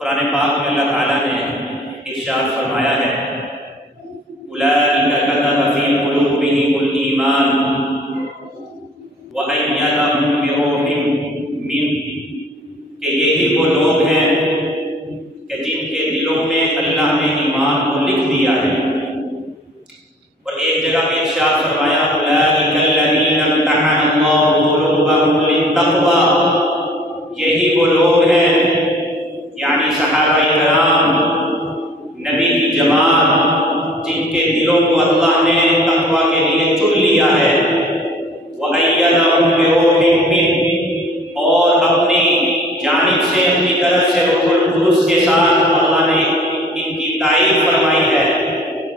قرآن پاک میں اللہ تعالیٰ نے ارشاد فرمایا ہے اولئک کتب فی قلوبہم الایمان وأیدہم بروح منہ، کہ یہی وہ لوگ ہیں کہ جن کے دلوں میں اللہ نے ایمان کو لکھ دیا ہے۔ اور ایک جگہ پہ ارشاد فرمایا اولئک الذین امتحن اللہ قلوبہم للتقوی، یہی وہ لوگ ہیں یعنی صحابہ کرام، نبی کی جماعت، جن کے دلوں کو اللہ نے تقوی کے لیے چن لیا ہے۔ وَأَيَّدَهُمْ بِرُوحٍ مِّنْهُ، اور اپنی جانب سے، اپنی طرف سے روح القدس کے ساتھ اللہ نے ان کی تائید فرمائی ہے۔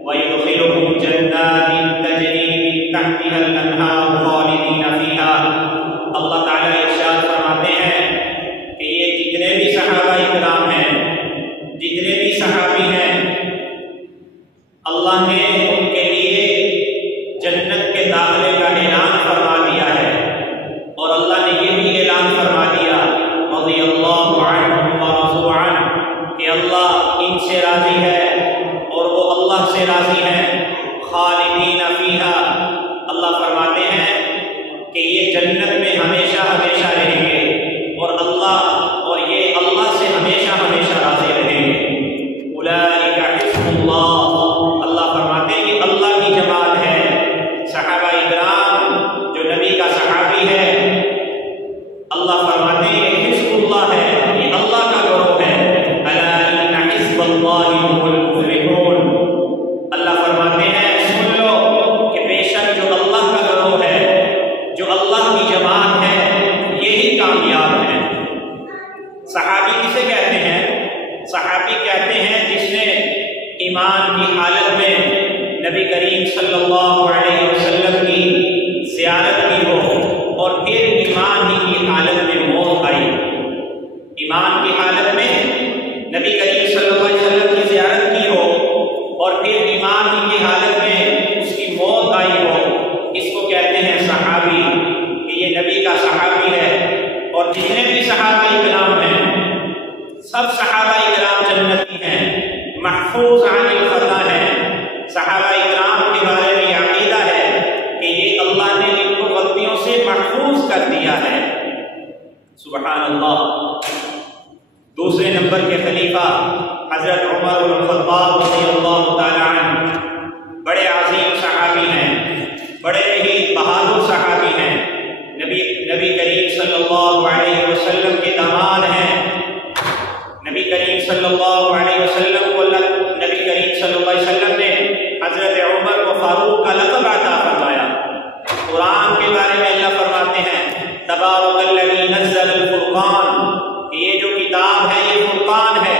وَيُدْخِلُهُمْ جَنَّاتٍ تَجْرِي مِن تَحْتِهَا الْأَنْهَارُ خَالِدِينَ فِيهَا، اللہ تعالیٰ ارشاد فرماتے ہیں کہ یہ جتنے بھی صحابہ کرام ہیں، جتنے بھی صحابی ہیں، اللہ نے ان کے لیے جنت کے داخلے کا اعلان فرما دیا ہے، اور اللہ نے یہ بھی اعلان فرما دیا رضی اللہ عنہم ورضوا عنہ، کہ اللہ ان سے راضی ہے اور وہ اللہ سے راضی ہیں۔ خالدین فیہا، اللہ فرماتے ہیں کہ یہ جنت میں ہمیشہ ہمیشہ رہیں گے، اور یہ اللہ سے ہمیشہ ہمیشہ راضی رہیں گے۔ اولئک حزب اللہ، اللہ فرماتے ہیں یہ اللہ کی جماعت ہے۔ صحابہ کرام جو نبی کا صحابی ہے، اللہ فرماتے ہیں یہ حزب اللہ ہے، یہ اللہ کا گروہ ہے۔ الا ان حزب اللہ هم المفلحون، اللہ فرماتے ہیں سن لو کہ بے شک جو اللہ کا گروہ ہے، جو اللہ کی جماعت ہے، یہی کامیاب ہے۔ صحابی کسے کہتے ہیں؟ صحابی کہتے ہیں جس نے ایمان کی حالت میں نبی کریم صلی اللہ علیہ وسلم کی زیارت کی ہو، اور پھر ایمان ہی کی حالت میں موت آئی۔ ایمان کی حالت میں نبی کریم صلی اللہ علیہ وسلم کی زیارت کی ہو، اور پھر ایمان ہی کی حالت میں اس کی موت آئی ہو، اس کو کہتے ہیں صحابی، کہ یہ نبی کا صحابی ہے۔ اور جتنے بھی صحابہ کرام ہیں، سب صحابہ کرام جنتی ہیں، محفوظ عن الخطا ہیں۔ صحابہ کرام کے بارے میں یہ عقیدہ ہے کہ یہ اللہ نے ان کو غلطیوں سے محفوظ کر دیا ہے۔ سبحان اللہ۔ دوسرے نمبر کے خلیفہ حضرت عمر بن الخطاب رضی اللہ تعالی عنہ، بڑے عظیم صحابی ہیں، بڑے ہی بہادر صحابی ہیں، نبی کریم صلی اللہ علیہ وسلم کے داماد ہیں۔ نبی کریم صلی اللہ علیہ وسلم کو نبی کریم صلی اللہ علیہ وسلم نے حضرت عمر کو فاروق کا لقب عطا فرمایا۔ قرآن کے بارے میں اللہ فرماتے ہیں تبارک الذی نزل الفرقان، یہ جو کتاب ہے یہ فرقان ہے،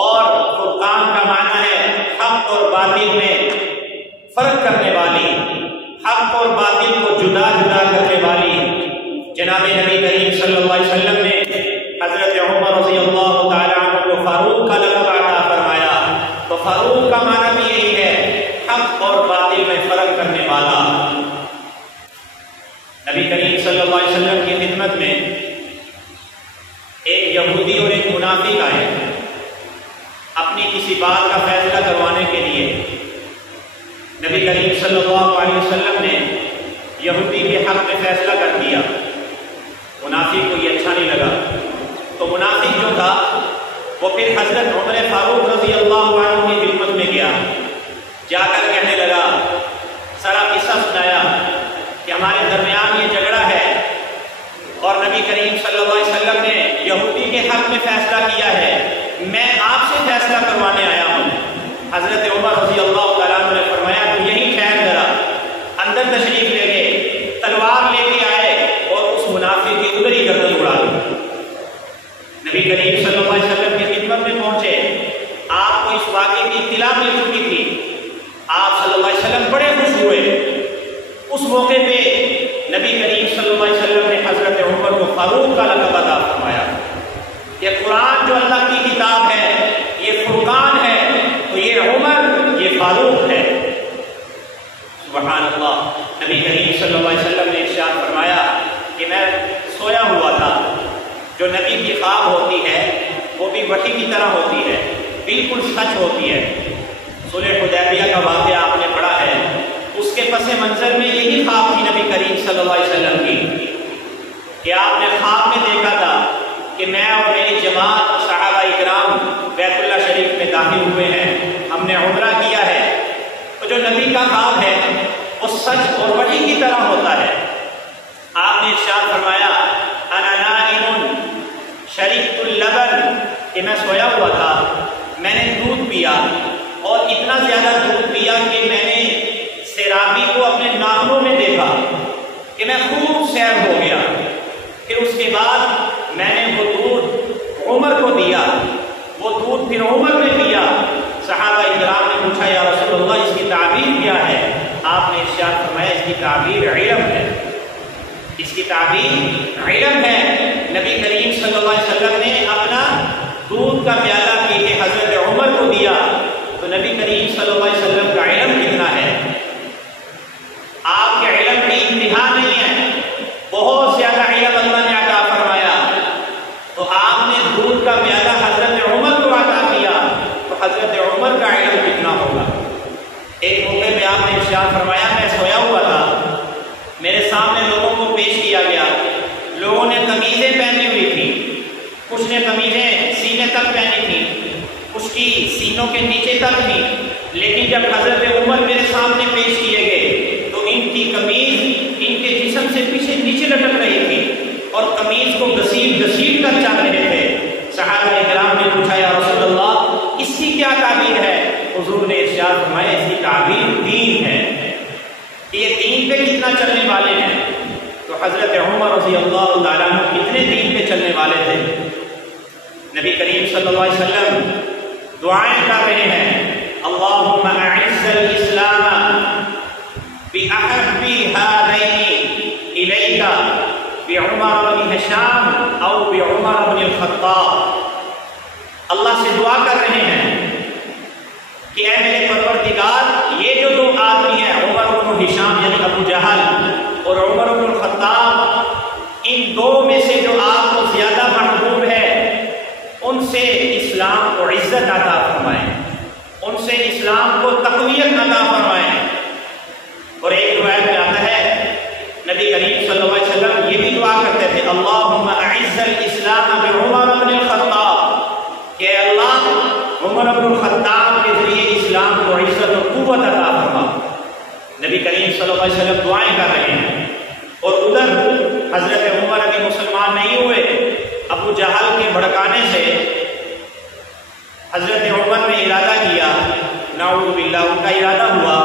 اور فرقان کا معنی ہے حق اور باطل میں فرق کرنے والی، حق اور باطل کو جدا جدا کرنے والی۔ جناب نبی کریم صلی اللہ علیہ وسلم نے حضرت عمر رضی اللہ تعالی عنہ کو فاروق کا لقب عطا فرمایا، تو فاروق کا معنی بھی یہی ہے حق اور باطل میں فرق کرنے والا۔ نبی کریم صلی اللہ علیہ وسلم کی خدمت میں ایک یہودی اور ایک منافق آئے اپنی کسی بات کا فیصلہ کروانے کے لیے۔ نبی کریم صلی اللہ علیہ وسلم نے یہودی کے حق میں فیصلہ کر دیا، منافق کو یہ اچھا نہیں لگا، تو منافق جو تھا وہ پھر حضرت عمر فاروق رضی اللہ عنہ کی خدمت میں گیا، جا کر کہنے لگا، سارا قصہ سنایا کہ ہمارے درمیان یہ جھگڑا ہے، اور نبی کریم صلی اللہ علیہ وسلم نے یہودی کے حق میں فیصلہ کیا ہے، میں آپ سے فیصلہ کروانے آیا ہوں۔ حضرت عمر رضی اللہ تعالیٰ عنہ نے فرمایا تو یہی ٹھہر ذرا، اندر تشریف لے گئے، تلوار لے کے آئے اور اس منافق کی ادھر ہی گردن اڑا دی۔ نبی کریم صلی اللہ علیہ وسلم کی خدمت میں پہنچے، آپ کو اس واقعے کی اطلاع مل چکی تھی، آپ صلی اللہ علیہ وسلم بڑے خوش ہوئے۔ اس موقع پہ نبی کریم صلی اللہ علیہ وسلم نے حضرت عمر کو فاروق کا لقب عطا فرمایا۔ یہ قرآن جو اللہ کی کتاب ہے، یہ فرقان ہے، تو یہ عمر، یہ فاروق ہے۔ سبحان اللہ۔ نبی کریم صلی اللہ علیہ وسلم نے ارشاد فرمایا کہ میں سویا ہوا تھا، جو نبی کی خواب ہوتی ہے وہ بھی وحی بالکل سچ ہوتی ہے۔ صلح حدیبیہ کا واقعہ آپ نے پڑھا ہے، اس کے پس منظر میں یہی خواب تھی نبی کریم صلی اللہ علیہ وسلم کی کہ آپ نے خواب میں دیکھا تھا کہ میں اور میری جماعت صحابہ اکرام بیت اللہ شریف میں داخل ہوئے ہیں، ہم نے عمرہ کیا ہے۔ تو جو نبی کا خواب ہے وہ سچ اور وحی کی طرح ہوتا ہے۔ آپ نے ارشاد فرمایا انا نائم شربت اللبن، کہ میں سویا ہوا تھا، میں نے دودھ پیا اور اتنا زیادہ دودھ پیا کہ میں نے سیرابی کو اپنے ناخنوں میں دیکھا کہ میں خوب سیر ہو گیا۔ پھر اس کے بعد میں نے وہ دودھ عمر کو دیا، وہ دودھ پھر عمر نے پیا۔ صحابہ اکرام نے پوچھا یا رسول اللہ اس کی تعبیر کیا ہے؟ آپ نے ارشاد فرمایا اس کی تعبیر علم ہے، اس کی تعبیر علم ہے۔ نبی کریم صلی اللہ علیہ وسلم نے اپنا دودھ کا پیالہ پی کے حضرت عمر کو دیا، تو نبی کریم صلی اللہ علیہ وسلم کا علم کتنا ہے؟ آپ کے علم کی انتہا نہیں ہے، بہت زیادہ علم اللہ نے عطا فرمایا۔ تو آپ نے دودھ کا پیالہ حضرت عمر کو عطا کیا، تو حضرت عمر کا علم کتنا ہوگا؟ ایک موقع پہ آپ نے ارشاد فرمایا میں سویا ہوا تھا، میرے سامنے لوگوں کو پیش کیا گیا، لوگوں نے قمیضیں پہنی ہوئی تھی، کچھ نے قمیضیں سینے تک پہنی تھی، کچھ کی سینوں کے نیچے تک تھی، لیکن جب حضرت عمر میرے سامنے پیش کیے گئے تو ان کی قمیض ان کے جسم سے پیچھے نیچے لٹک رہی تھی اور قمیض کو گھسیٹ کر چل رہے تھے۔ صحابہ کرام نے پوچھا یا رسول اللہ اس کی کیا تعبیر ہے؟ حضور نے ارشاد فرمایا اس کی تعبیر دین ہے، کہ یہ دین پہ کتنا چلنے والے ہیں۔ تو حضرت عمر رضی اللہ تعالیٰ عنہ کتنے دین پہ چلنے والے تھے؟ نبی کریم صلی اللہ علیہ وسلم دعائیں کر رہے ہیں اللہم اعز الاسلام بأحب هذین الیک بعمر بن ہشام او بعمر بن الخطاب۔ اللہ سے دعا کر رہے ہیں کہ اے میرے پروردگار یہ جو دو آدمی ہیں عمر بن ہشام یعنی ابو جہل اور عمر بن الخطاب، ان دو میں سے جو آپ کو زیادہ محبوب ہے ان سے اسلام کو عزت عطا فرمائیں، ان سے اسلام کو تقویت عطا فرمائیں۔ اور ایک روایت میں آتا ہے نبی کریم صلی اللہ علیہ وسلم یہ بھی دعا کرتے تھے اللہم اعز الاسلام بعمر بن الخطاب، کہ اللہ عمر بن الخطاب کے ذریعے اسلام کو عزت اور قوت عطا فرما۔ نبی کریم صلی اللہ علیہ وسلم دعائیں کر رہے ہیں اور ادھر حضرت عمر ابھی مسلمان نہیں ہوئے، ابو جہل کے بھڑکانے سے حضرت عمر نے ارادہ کیا، نعوذ باللہ ان کا ارادہ ہوا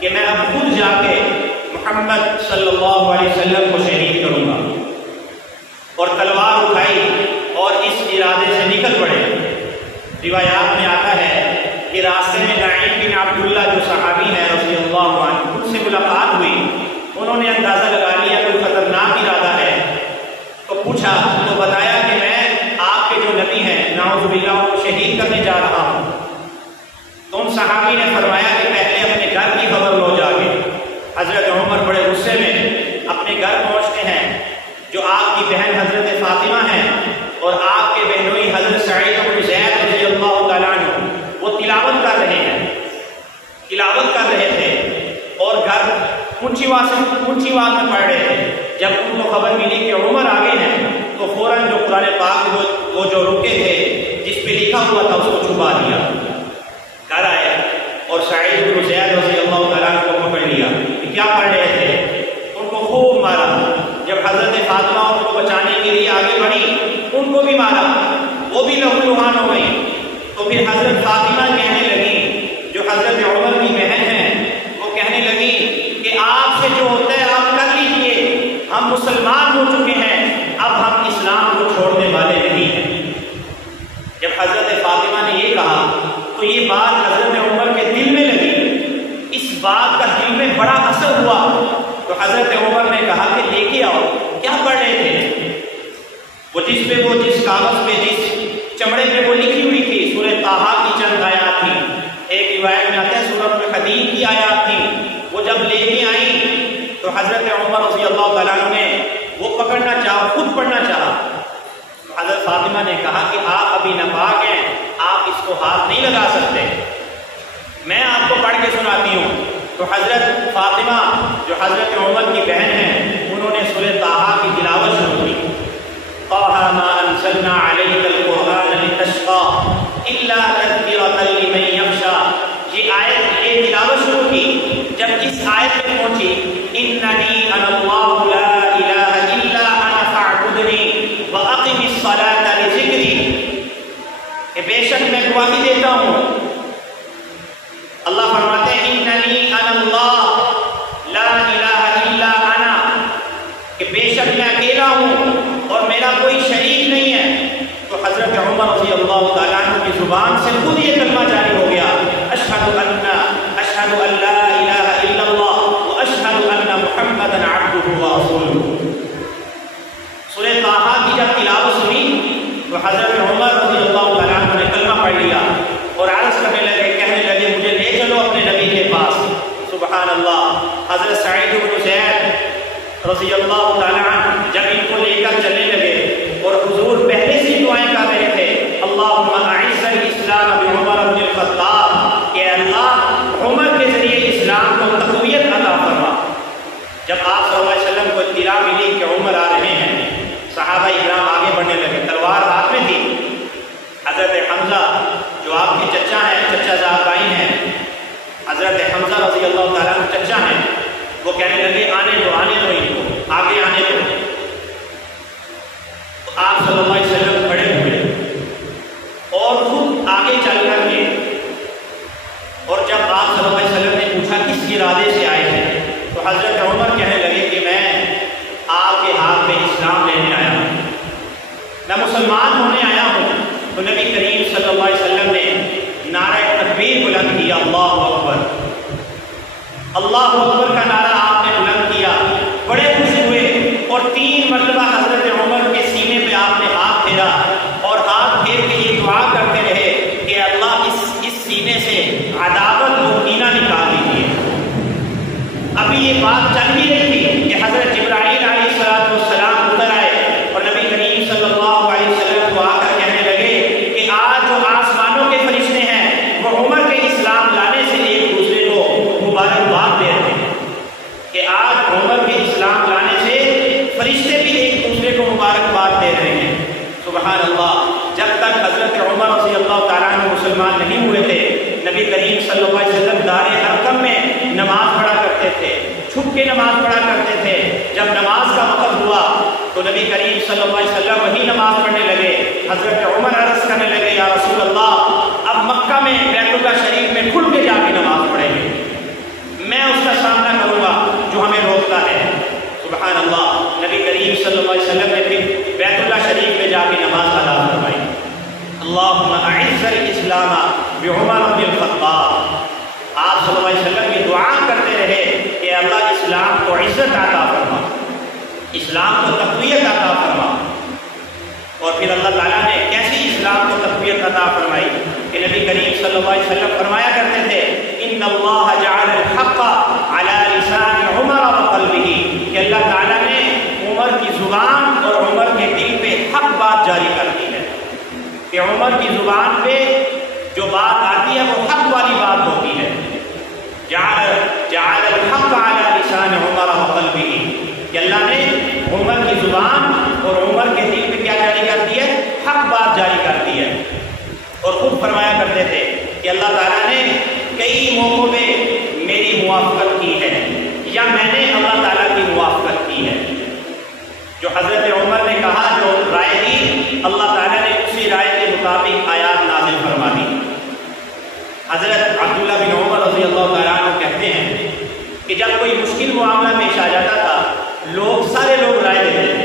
کہ میں اب خود جا کے محمد صلی اللہ علیہ وسلم کو شہید کروں گا، اور تلوار اٹھائی اور اس ارادے سے نکل پڑے۔ روایات میں آتا ہے کہ راستے میں نعیم بن عبداللہ جو صحابی ہیں رضی اللہ عنہ ان سے ملاقات ہوئی، انہوں نے اندازہ لگا لیا کوئی خطرناک ارادہ ہے، تو پوچھا تو بتایا کہ میں آپ کے جو نبی ہیں نعوذ باللہ کو شہید کرنے جا رہا ہوں۔ تو ان صحابی نے فرمایا کہ پہلے اپنے گھر کی خبر لو جا کے۔ حضرت عمر بڑے غصے میں اپنے گھر پہنچتے ہیں، جو آپ کی بہن حضرت فاطمہ ہیں اور آپ کے بہنوئی حضرت سعید بن زید رضی اللہ تعالیٰ عنہ وہ تلاوت کر رہے تھے اور گھر اونچی آواز میں پڑھ رہے تھے۔ جب ان کو خبر ملی کہ عمر آگے ہیں تو فوراً جو قرآن پاک وہ جو رکے تھے جس پہ لکھا ہوا تھا اس کو چھپا دیا، گھر آئے اور سعید بن زید رضی اللہ تعالیٰ عنہ کو پکڑ لیا کہ کیا پڑھ رہے تھے، ان کو خوب مارا۔ جب حضرت فاطمہ ان کو بچانے کے لیے آگے بڑھی ان کو بھی مارا، وہ بھی لہو لہان ہو گئی۔ تو پھر حضرت فاطمہ کہنے لگی جو حضرت عمر کی بہن ہیں، وہ کہنے لگی کہ آپ سے جو ہوتا ہے آپ کر لیجئے، ہم مسلمان ہو چکے ہیں، اب ہم اسلام کو چھوڑنے والے نہیں ہیں۔ جب حضرت فاطمہ نے یہ کہا تو یہ بات حضرت عمر کے دل میں لگی، اس بات کا دل میں بڑا اثر ہوا۔ تو حضرت عمر نے کہا کہ لے کے آؤ، کیا پڑھ رہے تھے؟ وہ جس کاغذ پہ جس چمڑے پہ وہ لکھی ہوئی تھی سورہ طٰہٰ کی چند آیات تھی، ایک روایت میں آتا ہے سورہ حدید کی آیات تھی۔ وہ جب لے کے آئیں تو حضرت عمر رضی اللہ تعالیٰ عنہ نے وہ پکڑنا چاہا، خود پڑھنا چاہا۔ حضرت فاطمہ نے کہا کہ آپ ابھی ناپاک ہیں، آپ اس کو ہاتھ نہیں لگا سکتے. میں آپ کو پڑھ کے سناتی ہوں. تو حضرت فاطمہ جو حضرت عمر کی بہن ہیں انہوں نے سورہ طٰہٰ کی تلاوت شروع کی. طٰہٰ مَا أَنزَلْنَا عَلَيْكَ الْقُرْآنَ لِتَشْقَىٰ إِلَّا تَذْكِرَةً لِمَن يَخْشَىٰ. یہ آیت یہ تلاوت شروع کی. جب اس آیت پہ پہنچی إِنَّنِي أَنَا اللَّهُ لَا إِلَٰهَ إِلَّا أَنَا فَاعْبُدْنِي وَأَقِمِ الصَّلَاةَ لِذِكْرِي. کہ بے شک میں گواہی دیتا ہوں. اللہ فرماتے ہیں إِنَّنِي أَنَا اللَّهُ لَا إِلَٰهَ إِلَّا أَنَا کہ بے شک میں اکیلا ہوں اور میرا کوئی شریک نہیں ہے. تو حضرت عمر رضی اللہ تعالیٰ عنہ کی زبان سے خود یہ کلمہ جاری ہو گیا اشہد ان لا الہ الا اللہ واشہد ان محمدا عبدہ ورسولہ. سورہ طٰہٰ کی جب تلاوت سنی تو حضرت عمر رضی اللہ تعالیٰ عنہ نے کلمہ پڑھ لیا اور عرض کرنے لگے کہنے لگے مجھے لے چلو اپنے نبی کے پاس. سبحان اللہ. حضرت سعید بن زید رضی اللہ تعالیٰ عنہ جب ان کو لے کر چلنے لگے اور حضور پہلے سے دعائیں کر رہے تھے اللہم اعز الاسلام بعمر بن الخطاب کہ اللہ عمر کے ذریعے اسلام کو تقویت عطا فرما. جب آپ صلی اللہ علیہ وسلم کو اطلاع ملی کہ عمر آ رہے ہیں صحابہ اکرام آگے بڑھنے لگے. تلوار ہاتھ میں تھی. حضرت حمزہ جو آپ کے چچا ہیں چچا زاد بھائی ہیں حضرت حمزہ رضی اللہ تعالیٰ عنہ چچا ہیں وہ کہنے لگے آنے دو ان کو آگے آنے دو. آپ صلی اللہ علیہ وسلم کھڑے ہوئے اور خود آگے چل کر گئے. اور جب آپ صلی اللہ علیہ وسلم نے پوچھا کس ارادے سے آئے ہیں تو حضرت عمر کہنے لگے کہ میں آپ کے ہاتھ میں اسلام لینے آیا ہوں, میں مسلمان ہونے آیا ہوں. تو نبی کریم صلی اللہ علیہ وسلم نے نعرہ تکبیر بلند کیا اللہ اکبر. اللہ اکبر کا نعرہ آپ نے بلند کیا. بڑے خوش ہوئے اور 3 مرتبہ حضرت عمر کے سینے پہ آپ نے ہاتھ پھیرا اور ہاتھ پھیر کے یہ دعا کرتے رہے کہ اللہ اس سینے سے عداوت و کینہ نکال دیجیے. ابھی یہ بات چل ہی رہی تھی کہ حضرت جبرائیل علیہ السلام اتر آئے اور نبی کریم صلی اللہ علیہ وسلم کو آ کر کہنے لگے کہ آج جو آسمانوں کے فرشتے ہیں وہ عمر کے اسلام لانے سے ایک دوسرے کو مبارکباد دے رہے ہیں کہ آج عمر کے اسلام لانے سے فرشتے بھی ایک دوسرے کو مبارکباد دے رہے ہیں. سبحان اللہ. جب تک حضرت عمر رضی اللہ تعالیٰ عنہ مسلمان نہیں ہوئے تھے نبی کریم صلی اللہ علیہ وسلم دار ارقم میں نماز پڑھا کرتے تھے, چھپ کے نماز پڑھا کرتے تھے. جب نماز کا وقت ہوا تو نبی کریم صلی اللہ علیہ وسلم وہی نماز پڑھنے لگے. حضرت عمر عرض کرنے لگے یا رسول اللہ اب مکہ میں بیت اللہ شریف میں کھل کے جا کے نماز پڑھیں گے, میں اس کا سامنا کروں گا جو ہمیں روکتا ہے. سبحان اللہ. نبی کریم صلی اللہ علیہ وسلم نے پھر بیت اللہ شریف میں جا کے نماز ادا فرمائی. اللہم اعز الاسلام بعمر بن الخطاب. آپ صلی اللہ علیہ وسلم کی دعا کرتے رہے کہ اللہ اسلام کو عزت عطا فرما, اسلام کو تقویت عطا فرما. اور پھر اللہ تعالیٰ نے کیسی اسلام کو تقویت عطا فرمائی کہ نبی کریم صلی اللہ علیہ وسلم فرمایا کرتے تھے ان اللہ جعل الحق علی لسان عمر وقلبہ کہ اللہ تعالیٰ نے عمر کی زبان اور عمر کے دل پہ حق بات جاری کر دی ہے کہ عمر کی زبان پہ جو بات آتی ہے وہ حق والی بات ہوتی ہے. جعل الحق علی لسان عمر وقلبہ کہ اللہ نے عمر کی زبان اور عمر کے دل پہ کیا جاری کر دی ہے, حق بات جاری کر دی ہے. اور خود فرمایا کرتے تھے کہ اللہ تعالیٰ نے کئی موقعوں پہ میری موافقت کی ہے یا میں نے اللہ تعالیٰ کی موافقت کی ہے. جو حضرت عمر نے کہا جو رائے دی اللہ تعالیٰ نے اسی رائے کے مطابق آیات نازل فرما دی. حضرت عبداللہ بن عمر رضی اللہ تعالیٰ عنہ کہتے ہیں کہ جب کوئی مشکل معاملہ پیش آ جاتا تھا سارے لوگ رائے دیتے تھے,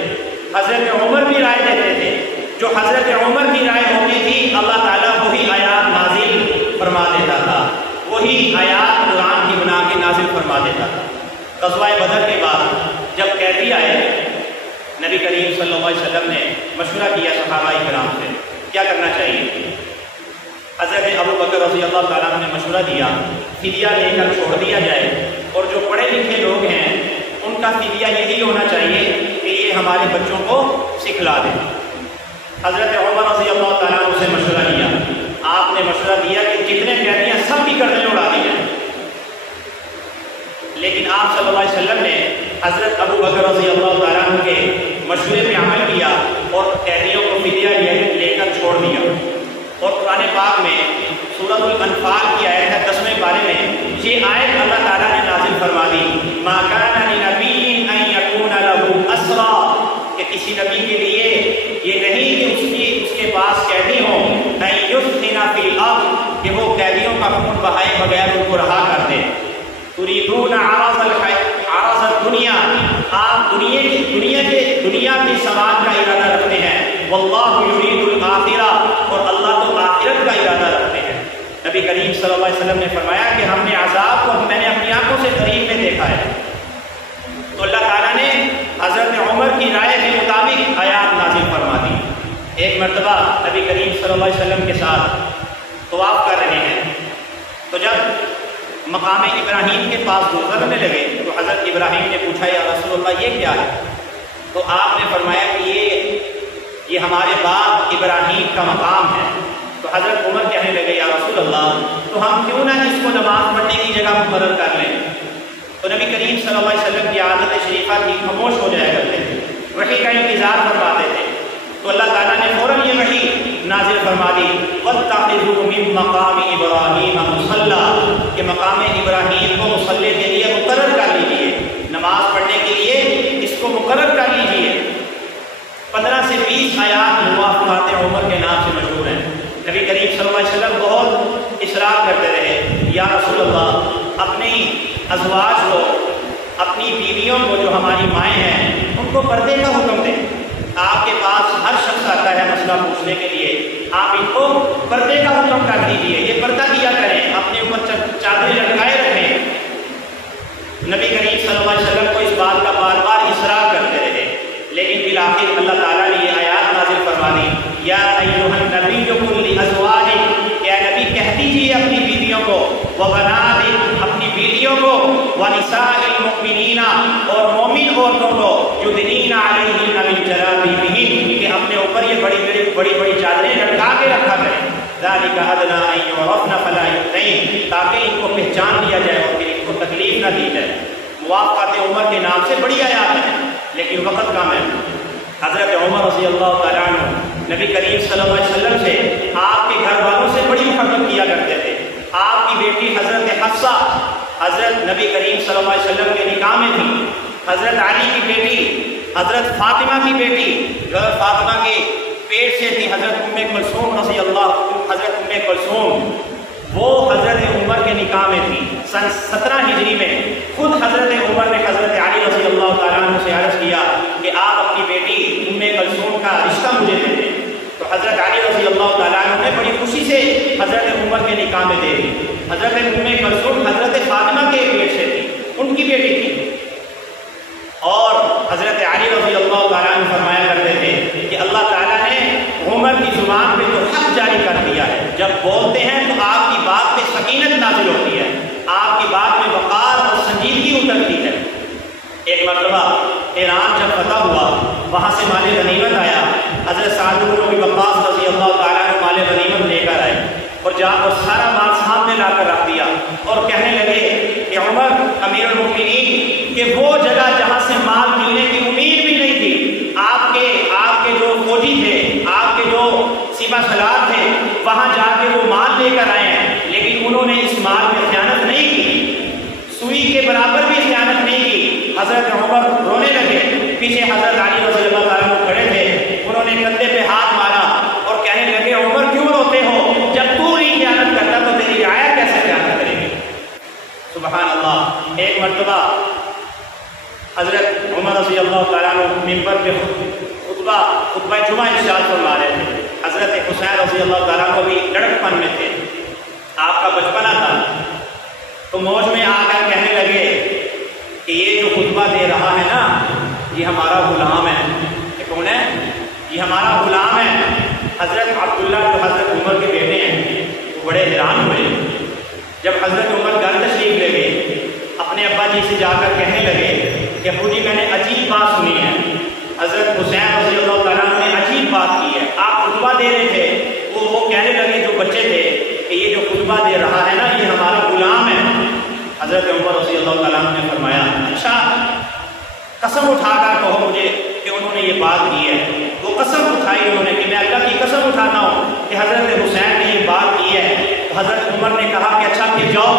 حضرت عمر بھی رائے دیتے تھے. جو حضرت عمر کی رائے ہوتی تھی اللہ تعالیٰ وہی آیات نازل فرما دیتا تھا, وہی آیات قرآن کی بنا کے نازل فرما دیتا تھا. غزوہ بدر کے بعد جب قیدی آئے نبی کریم صلی اللہ علیہ وسلم نے مشورہ کیا صحابہ کرام سے کیا کرنا چاہیے. حضرت ابو بکر رضی اللہ تعالیٰ نے مشورہ دیا فدیہ لے کر چھوڑ دیا جائے اور جو پڑھے لکھے لوگ ہیں ان کا فدیہ یہی ہونا چاہیے کہ یہ ہمارے بچوں کو سکھلا دیں. حضرت عمر رضی اللہ تعالیٰ سے مشورہ لیا, آپ نے بکر رضی اللہ تعالیٰ عنہ کے مشورے پہ عمل کیا اور قیدیوں کو فدیہ لے کر چھوڑ دیا۔ اور قرآن پاک میں سورۃ الانفال کی آیت ہے 10ویں پارے میں یہ آیت اللہ تعالیٰ نے نازل فرما دی، ما کان لنبی ان یکون لہ اسریٰ، کہ کسی نبی کے لیے یہ نہیں کہ اس کے پاس قیدی ہوں، ان یثخن فی الارض، کہ وہ قیدیوں کا خون بہائے بغیر ان کو رہا کر دے۔ تریدون عرض الدنیا، آپ دنیا کے ثواب کا ارادہ رکھتے ہیں، واللہ یرید الآخرہ، اور اللہ تو آخرت کا ارادہ رکھتے ہیں۔ نبی کریم صلی اللہ علیہ وسلم نے فرمایا کہ ہم نے عذاب کو میں نے اپنی آنکھوں سے قریب میں دیکھا ہے۔ تو اللہ تعالیٰ نے حضرت عمر کی رائے کے مطابق آیات نازل فرما دی۔ ایک مرتبہ نبی کریم صلی اللہ علیہ وسلم کے ساتھ طواف کر رہے ہیں، تو جب مقام ابراہیم کے پاس گزرنے لگے تو حضرت ابراہیم نے پوچھا یا رسول اللہ یہ کیا ہے؟ تو آپ نے فرمایا کہ یہ ہمارے باپ ابراہیم کا مقام ہے۔ تو حضرت عمر کہنے لگے یا رسول اللہ تو ہم کیوں نہ اس کو نماز پڑھنے کی جگہ مقرر کر لیں؟ تو نبی کریم صلی اللہ علیہ وسلم کی عادت شریفہ تھی، خاموش ہو جایا کرتے تھے، وحی کا انتظار فرماتے تھے۔ تو اللہ تعالیٰ نے فوراً یہ وحی نازل فرما دی، وَاتَّخِذُوا مِن مَّقَامِ إِبْرَاهِيمَ مُصَلًّى، کہ مقام ابراہیم کو مصلی کے لیے مقرر کر لیجیے، نماز پڑھنے کے لیے اس کو مقرر کر لیجیے۔ 15 سے 20 آیات موافقات عمر کے نام سے مشہور ہیں۔ نبی کریم صلی اللہ علیہ وسلم بہت اصرار کرتے رہے، یا رسول اللہ اپنی ازواج کو، اپنی بیویوں کو جو ہماری مائیں ہیں ان کو پردے کا حکم دیں۔ آپ کے پاس ہر شخص آتا ہے مسئلہ پوچھنے کے لیے، آپ ان کو پردے کا حکم کر دیجیے، یہ پردہ کیا کریں، اپنے اوپر چادریں لٹکائے رکھیں۔ نبی کریم صلی اللہ علیہ وسلم کو اس بات کا بار بار اصرار کرتے رہے، لیکن بالآخر اللہ تعالیٰ نے یہ آیات نازل فرما دی، یا ایھا النبی قل لازواجک، اے نبی کہہ دیجیے اپنی بیویوں کو، وبناتک اپنی بیٹیوں کو، ونساء المؤمنین اور مومن عورتوں کو، یدنین علیہن من جلابیبہن، کہ اپنے اوپر یہ بڑی چادریں لٹکا کے رکھا کریں، ذالک ادنی ان یعرفن فلا یؤذین، تاکہ ان کو پہچان لیا جائے اور پھر ان کو تکلیف نہ دی جائے۔ موافقات عمر کے نام سے بڑی آیات ہیں، لیکن وقت کم ہے۔ حضرت عمر رضی اللہ تعالیٰ عنہ نبی کریم صلی اللہ علیہ وسلم سے، آپ کے گھر والوں سے بڑی محبت کیا کرتے تھے۔ آپ کی بیٹی حضرت حفصہ حضرت نبی کریم صلی اللہ علیہ وسلم کے نکاح میں تھی، حضرت علی کی بیٹی حضرت فاطمہ کی بیٹی فاطمہ کے پیٹ سے تھی حضرت ام کلثوم رضی اللہ، حضرت ام کلثوم وہ حضرت عمر کے نکاح میں تھی۔ سن 17 ہجری میں خود حضرت عمر نے حضرت علی رضی اللہ تعالیٰ عنہ سے عرض کیا کہ آپ اپنی بیٹی ام کلثوم کا رشتہ مجھے دے دیں، تو حضرت علی رضی اللہ تعالیٰ عنہ نے بڑی خوشی سے حضرت عمر کے نکاح میں دے دی۔ حضرت ام کلثوم حضرت فاطمہ کے پیٹ سے تھی، ان کی بیٹی تھی، اور حضرت علی رضی اللہ تعالیٰ عنہ فرمایا کرتے تھے کہ اللہ تعالیٰ نے عمر کی زبان پہ تو حق جاری کر دیا ہے، جب بولتے ہیں تو آپ کی بات پہ سکینت نازل ہوتی ہے، آپ کی بات میں وقار اور سنجیدگی اترتی ہے۔ ایک مرتبہ ایران جب فتح ہوا، وہاں سے مال غنیمت آیا، حضرت سعد بن ابی وقاص رضی اللہ تعالیٰ عنہ مال غنیمت لے کر آئے اور سارا مال سامنے لا کر رکھ دیا، اور کہنے لگے کہ عمر امیر المؤمنین، کہ وہ جگہ جہاں سے مال ملنے کی امید بھی نہیں تھی، آپ کے جو فوجی تھے، آپ کے جو سپہ سالار تھے، وہاں جا کے وہ مال لے کر آئے ہیں، لیکن انہوں نے اس مال میں خیانت نہیں کی، سوئی کے برابر بھی خیانت نہیں کی۔ حضرت عمر رونے لگے، پیچھے حضرت علی رضی اللہ تعالیٰ عنہ کھڑے تھے، انہوں نے کندھے پہ ہاتھ مارا اور کہنے لگے عمر کیوں روتے ہو، جب تو نہیں خیانت کرتا تو تیری رعایا کیسے خیانت کرے گی؟ سبحان اللہ۔ ایک مرتبہ حضرت عمر رضی اللہ تعالیٰ عنہ ممبر پہ خطبہ جمعہ ارشاد فرما رہے تھے، حضرت حسین رضی اللہ تعالیٰ عنہ بھی لڑک پن میں تھے، آپ کا بچپنا تھا، تو موج میں آ کر کہنے لگے کہ یہ جو خطبہ دے رہا ہے نا، یہ ہمارا غلام ہے۔ یہ کون ہے؟ یہ ہمارا غلام ہے۔ حضرت عبداللہ جو حضرت عمر کے بیٹے ہیں وہ بڑے حیران ہوئے، جب حضرت عمر گھر تشریف لے گئے، اپنے ابا جی سے جا کر کہنے لگے کہ ابو جی میں نے عجیب بات سنی ہے، حضرت حسین رضی اللہ تعالیٰ عنہ نے عجیب بات کی ہے، آپ خطبہ دے رہے تھے، وہ کہنے لگے جو بچے تھے کہ یہ جو خطبہ دے رہا ہے نا، یہ ہمارا غلام ہے۔ حضرت عمر رضی اللہ تعالیٰ عنہ نے فرمایا اچھا، قسم اٹھا کر کہو مجھے کہ انہوں نے یہ بات کی ہے۔ وہ قسم اٹھائی انہوں نے کہ میں اللہ کی قسم اٹھاتا ہوں کہ حضرت حسین نے یہ بات کی ہے۔ تو حضرت عمر نے کہا کہ اچھا پھر جاؤ،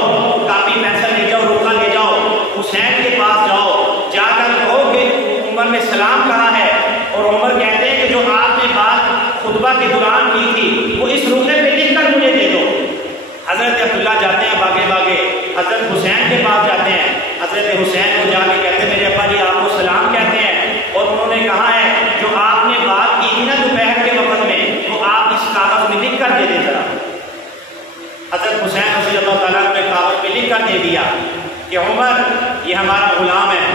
کاپی پیسہ لے جاؤ، رکھا لے جاؤ، حسین کے پاس جاؤ، جا کر کہو کہ عمر نے سلام کہا ہے۔ اور عمر کہتے ہیں کہ جو آپ نے بات خطبہ کے دوران کی تھی وہ اس رکھے پہ لکھ کر مجھے دے دو۔ حضرت عبداللہ جاتے ہیں باغے باغے، حضرت حسین کے پاس جاتے ہیں، حضرت حسین کو جا کے کہتے ہیں میرے ابا جی آپ کو سلام کہتے ہیں، اور انہوں نے کہا ہے جو آپ نے بات کی تھی نا دوپہر کے وقت میں وہ آپ اس کاغذ میں لکھ کر دے دیں ذرا۔ حضرت حسین رضی اللہ تعالیٰ نے کاغذ پہ لکھ کر دے دیا کہ عمر یہ ہمارا غلام ہے،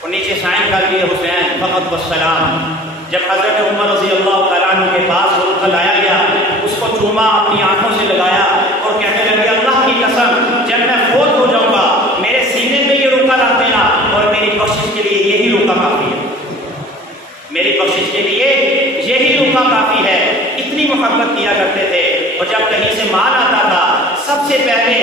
اور نیچے سائن کر دیے حسین فقط والسلام۔ جب حضرت عمر رضی اللہ تعالیٰ عنہ کے پاس وہ لایا گیا، اس کو چوما، اپنی آنکھوں سے لگایا اور کہنے لگے اللہ کی قسم جب میں فوت ہو جاؤں گا میرے سینے پہ یہ رکا رکھ دینا، اور میری بخشش کے لیے یہی رکا کافی ہے، میری بخشش کے لیے یہی رکا کافی ہے۔ اتنی محبت کیا کرتے تھے، اور جب کہیں سے مال آتا تھا سب سے پہلے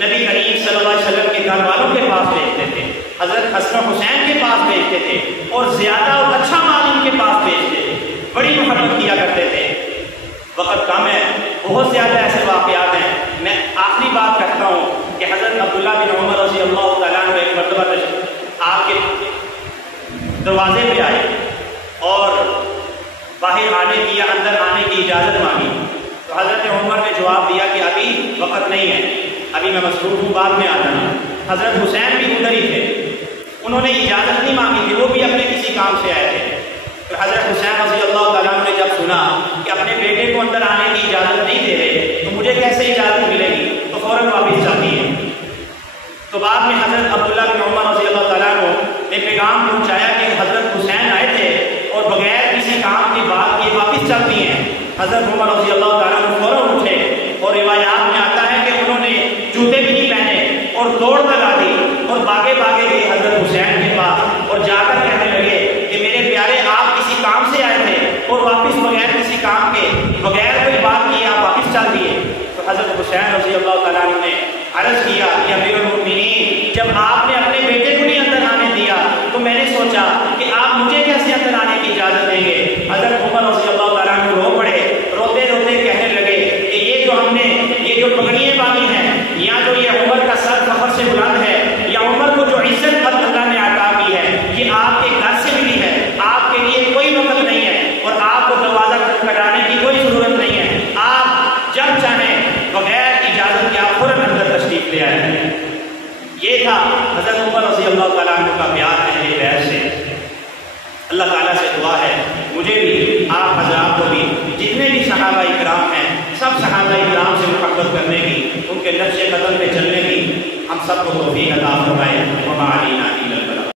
نبی کریم صلی اللہ علیہ وسلم کے گھر والوں کے پاس بھیجتے تھے، حضرت حسن حسین کے پاس بھیجتے تھے، اور زیادہ اور اچھا مال ان کے پاس بھیجتے تھے، بڑی محبت کیا کرتے تھے۔ وقت کم ہے، بہت زیادہ ایسے واقعات ہیں، میں آخری بات کرتا ہوں کہ حضرت عبداللہ بن عمر رضی اللہ تعالیٰ عنہ ایک مرتبہ آپ کے دروازے پہ آئے اور باہر آنے کی یا اندر آنے کی اجازت مانگی، تو حضرت عمر نے جواب دیا کہ ابھی وقت نہیں ہے، ابھی میں مصروف ہوں، بعد میں آ جانا۔ حضرت حسین بھی ادھر ہی تھے، انہوں نے اجازت نہیں مانگی تھی، وہ بھی اپنے کسی کام سے آئے تھے۔ تو حضرت حسین رضی اللہ تعالیٰ عنہ نے جب سنا کہ اپنے بیٹے کو اندر آنے کی اجازت نہیں دے رہے تو مجھے کیسے اجازت ملے گی، تو فوراً واپس جاتی ہے۔ تو بعد میں حضرت عبداللہ بن عمر رضی اللہ تعالیٰ عنہ نے پیغام پہنچایا کہ حضرت حسین آئے تھے اور بغیر کسی کام کی بات کیے واپس چلتی ہیں۔ حضرت عمر رضی اللہ تعالیٰ عنہ فوراً اٹھے، اور روایات میں آتا ہے کہ انہوں نے جوتے بھی نہیں پہنے اور دوڑ لگا دی اور باغے باغے گئے حضرت حسین کے پاس، اور جا کر کہنے لگے کہ میرے پیارے آپ کسی کام سے آئے تھے اور واپس بغیر کسی کام کے، بغیر کوئی بات کیے آپ واپس چل دیے۔ تو حضرت حسین رضی اللہ تعالیٰ عنہ نے عرض کیا کہ امیر المؤمنین جب آپ نے اپنے بیٹے کو نہیں اندر آنے دیا تو میں نے سوچا کہ آپ مجھے کیسے اندر آنے کی اجازت دیں گے۔ حضرت عمر رضی اللہ تعالیٰ عنہ رو پڑے، روتے روتے کہنے لگے کہ یہ جو ہم نے یہ جو پگڑیاں باندھی ہیں، یا جو یہ عمر کا سر فخر سے بلند ہے، یا عمر کو جو عزت پد اللہ نے عطا کی ہے، یہ آپ کے گھر سے ملی ہے، آپ کے لیے کوئی وقت نہیں ہے اور آپ کو دروازہ کھٹکھٹانے کی کوئی ضرورت نہیں ہے، آپ جب چاہیں بغیر اجازت کے آپ فوراً اندر تشریف لے آئیں۔ یہ تھا حضرت عمر رضی اللہ تعالیٰ عنہ کا پیار اہل بیت سے۔ اللہ تعالیٰ سے دعا ہے مجھے بھی، آپ حضرات کو بھی، جتنے بھی صحابہ اکرام ہیں سب صحابہ اکرام سے محبت کرنے کی، ان کے نقش قدم پہ چلنے کی ہم سب کو توفیق عطا فرمائے۔ وما علینا الا البلاغ۔